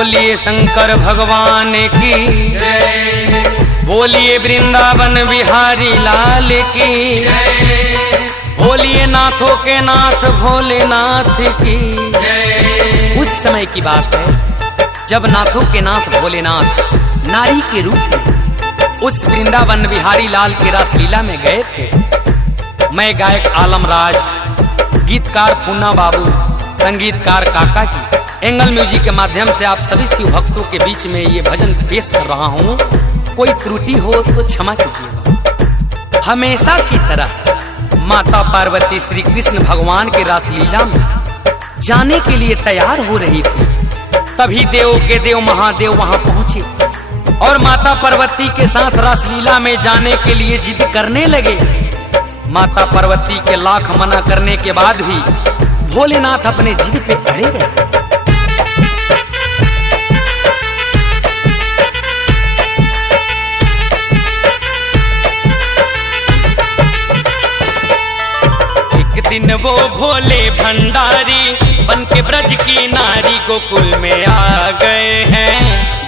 बोलिए शंकर भगवान की जय, बोलिए वृंदावन बिहारी लाल की जय, बोलिए नाथों के नाथ भोलेनाथ की जय। उस समय की बात है जब नाथों के नाथ भोलेनाथ नारी के रूप में उस वृंदावन बिहारी लाल के रासलीला में गए थे। मैं गायक आलमराज, गीतकार पूना बाबू, संगीतकार काका जी, एंगल म्यूजिक के माध्यम से आप सभी शिव भक्तों के बीच में ये भजन पेश कर रहा हूँ। कोई त्रुटि हो तो क्षमा कीजिएगा। हमेशा की तरह माता पार्वती श्री कृष्ण भगवान के रासलीला में जाने के लिए तैयार हो रही थी। तभी देव के देव महादेव वहां पहुंचे और माता पार्वती के साथ रासलीला में जाने के लिए जिद करने लगे। माता पार्वती के लाख मना करने के बाद भी भोलेनाथ अपने जिद पे अड़े रहे। एक दिन वो भोले भंडारी बन के ब्रज की नारी गोकुल में आ गए हैं,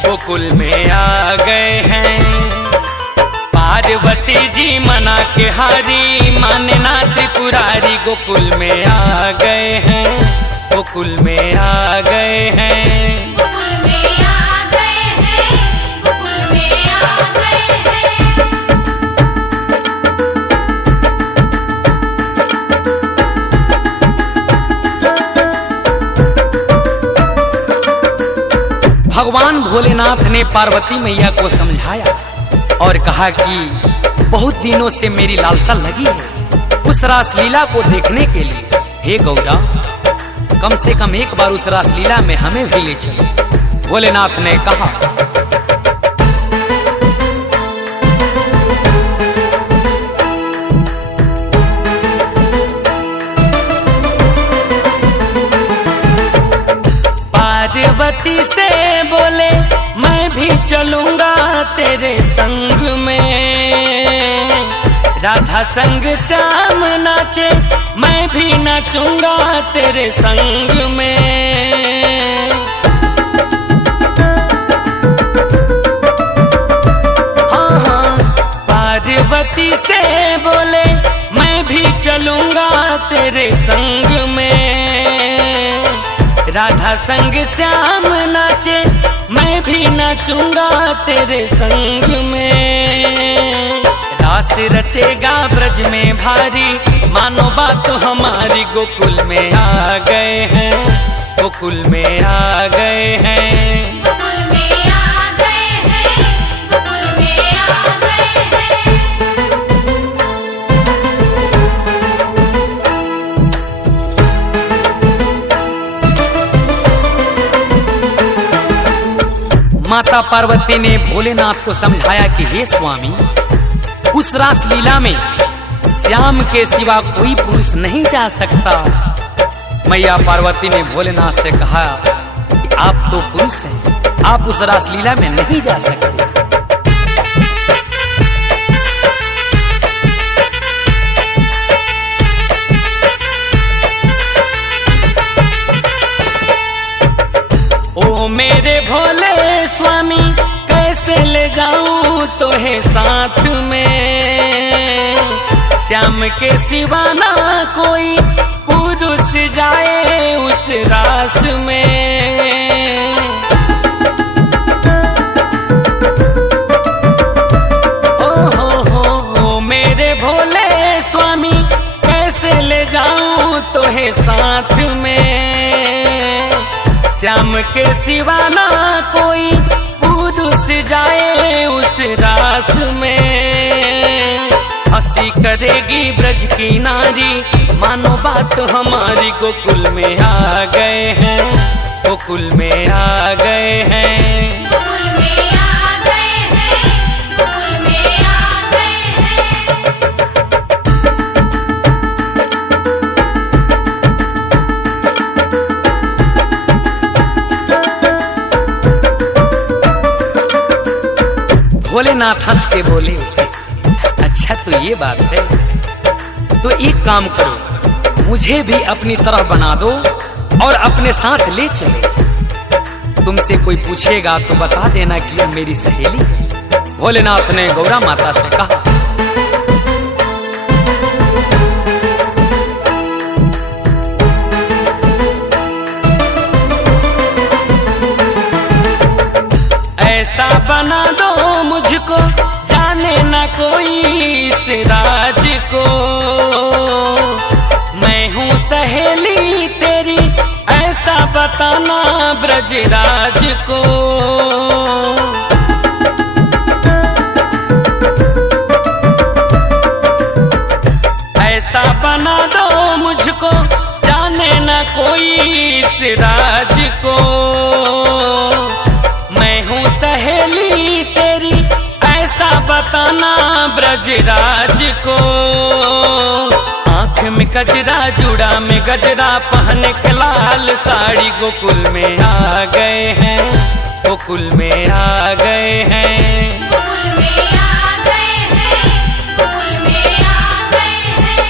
गोकुल में आ गए हैं। पार्वती जी मना के हारी, माने ना त्रिपुरारी गोकुल में आ गए हैं, गोकुल में आ गए हैं। गोकुल में आ गए हैं, गोकुल में आ गए हैं। भगवान भोलेनाथ ने पार्वती मैया को समझाया और कहा कि बहुत दिनों से मेरी लालसा लगी है उस रासलीला को देखने के लिए। हे गौरा, कम से कम एक बार उस रासलीला में हमें भी ले चलो। भोलेनाथ ने कहा, पार्वती से बोले मैं भी चलूंगा तेरे संग में। राधा संग श्याम नाचे मैं भी नाचूंगा तेरे संग में। हाँ हाँ, पार्वती से बोले मैं भी चलूंगा तेरे संग में। राधा संग श्याम नाचे मैं भी नाचूंगा तेरे संग में। रास रचेगा ब्रज में भारी, मानो बात हमारी। गोकुल में आ गए हैं, गोकुल में आ गए हैं। गोकुल में आ गए हैं, गोकुल में आ गए हैं। माता पार्वती ने भोलेनाथ को समझाया कि हे स्वामी, उस रासलीला में श्याम के सिवा कोई पुरुष नहीं जा सकता। मैया पार्वती ने भोलेनाथ से कहा कि आप तो पुरुष हैं, आप उस रासलीला में नहीं जा सकते। ओ मेरे भोले स्वामी, कैसे ले जाऊं तोहे साथ में। श्याम के सिवा ना कोई पुरुष जाए उस रास में। ओ मेरे भोले स्वामी, कैसे ले जाऊं तोहे साथ में। श्याम के सिवा ना कोई पुरुष जाए उस रास में। हंसी करेगी ब्रज की नारी, मानो बात हमारी। गोकुल में आ गए हैं, गोकुल में आ गए हैं। गोकुल में आ गए हैं, गोकुल में आ गए हैं। भोलेनाथ हंस के बोले, अच्छा तो ये बात है, तो एक काम करो, मुझे भी अपनी तरह बना दो और अपने साथ ले चले। तुमसे कोई पूछेगा तो बता देना कि यह मेरी सहेली है। भोलेनाथ ने गौरा माता से कहा। ऐसा बना दो मुझको जाने ना कोई इस राज को, मैं हूँ सहेली तेरी ऐसा बताना ब्रजराज को। ऐसा बना दो मुझको जाने ना कोई इस राज को, मैं हूँ सहेली तेरी ऐसा बताना ब्रजराज को। आँख में गजरा जुड़ा में गजरा पहने के लाल साड़ी गोकुल में आ गए हैं, गोकुल में आ गए हैं। गोकुल में आ गए हैं, गोकुल में आ गए हैं।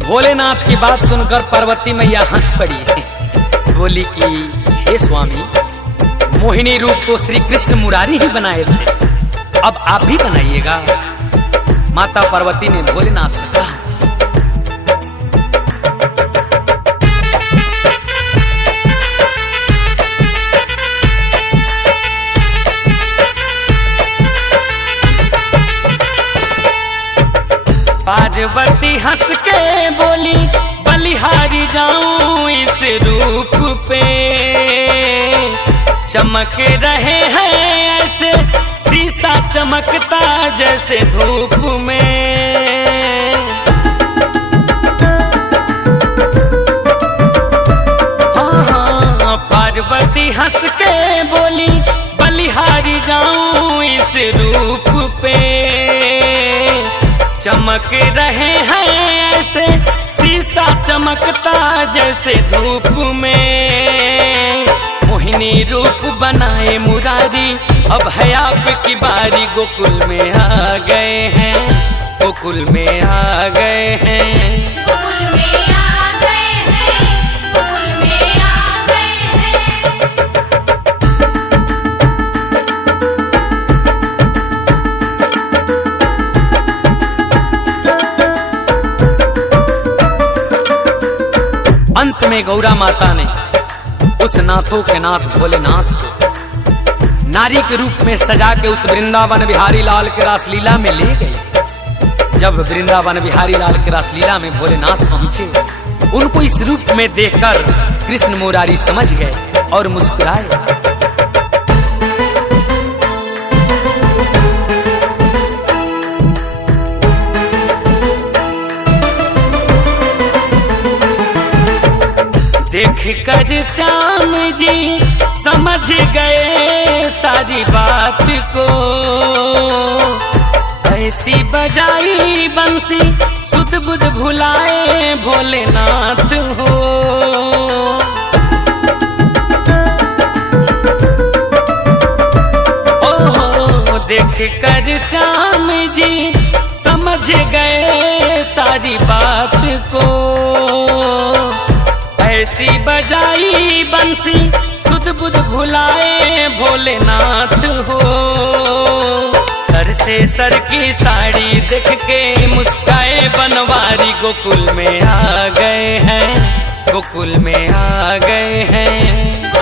भोलेनाथ की बात सुनकर पार्वती मैया हंस पड़ी, बोली कि हे स्वामी, मोहिनी रूप तो श्री कृष्ण मुरारी ही बनाए थे, अब आप भी बनाइएगा। माता पार्वती ने भोलेनाथ से कहा। पार्वती हंस के बोली, बलिहारी जाऊं इस रूप पे, चमक रहे हैं ऐसे शीशा चमकता जैसे धूप में। हाँ हाँ, पार्वती हंस के बोली, बलिहारी जाऊं इस रूप पे, चमक रहे हैं ऐसे शीशा चमकता जैसे धूप में। मोहिनी रूप बनाए मुरारी, अब है आपकी बारी, गोकुल में आ गए हैं, गोकुल में आ गए हैं। गोकुल में आ गए हैं, गोकुल में आ गए हैं। अंत में गौरा माता ने उस नाथों के नाथ भोलेनाथ को नारी के रूप में सजा के उस वृंदावन बिहारी लाल के रासलीला में ले गई। जब वृंदावन बिहारी लाल के रासलीला में भोलेनाथ पहुंचे, उनको इस रूप में देखकर कृष्ण मुरारी समझ गए और मुस्कुराए। देख कर श्याम जी समझ गए सारी बात को, ऐसी बजाई बंसी सुध बुध भुलाए भोलेनाथ हो। ओहो, देख कर श्याम जी समझ गए सारी बात को, ऐसी बजाई बंसी सुध बुध भुलाए भोलेनाथ हो। सर से सर की साड़ी देख के मुस्काए बनवारी, गोकुल में आ गए हैं, गोकुल में आ गए हैं।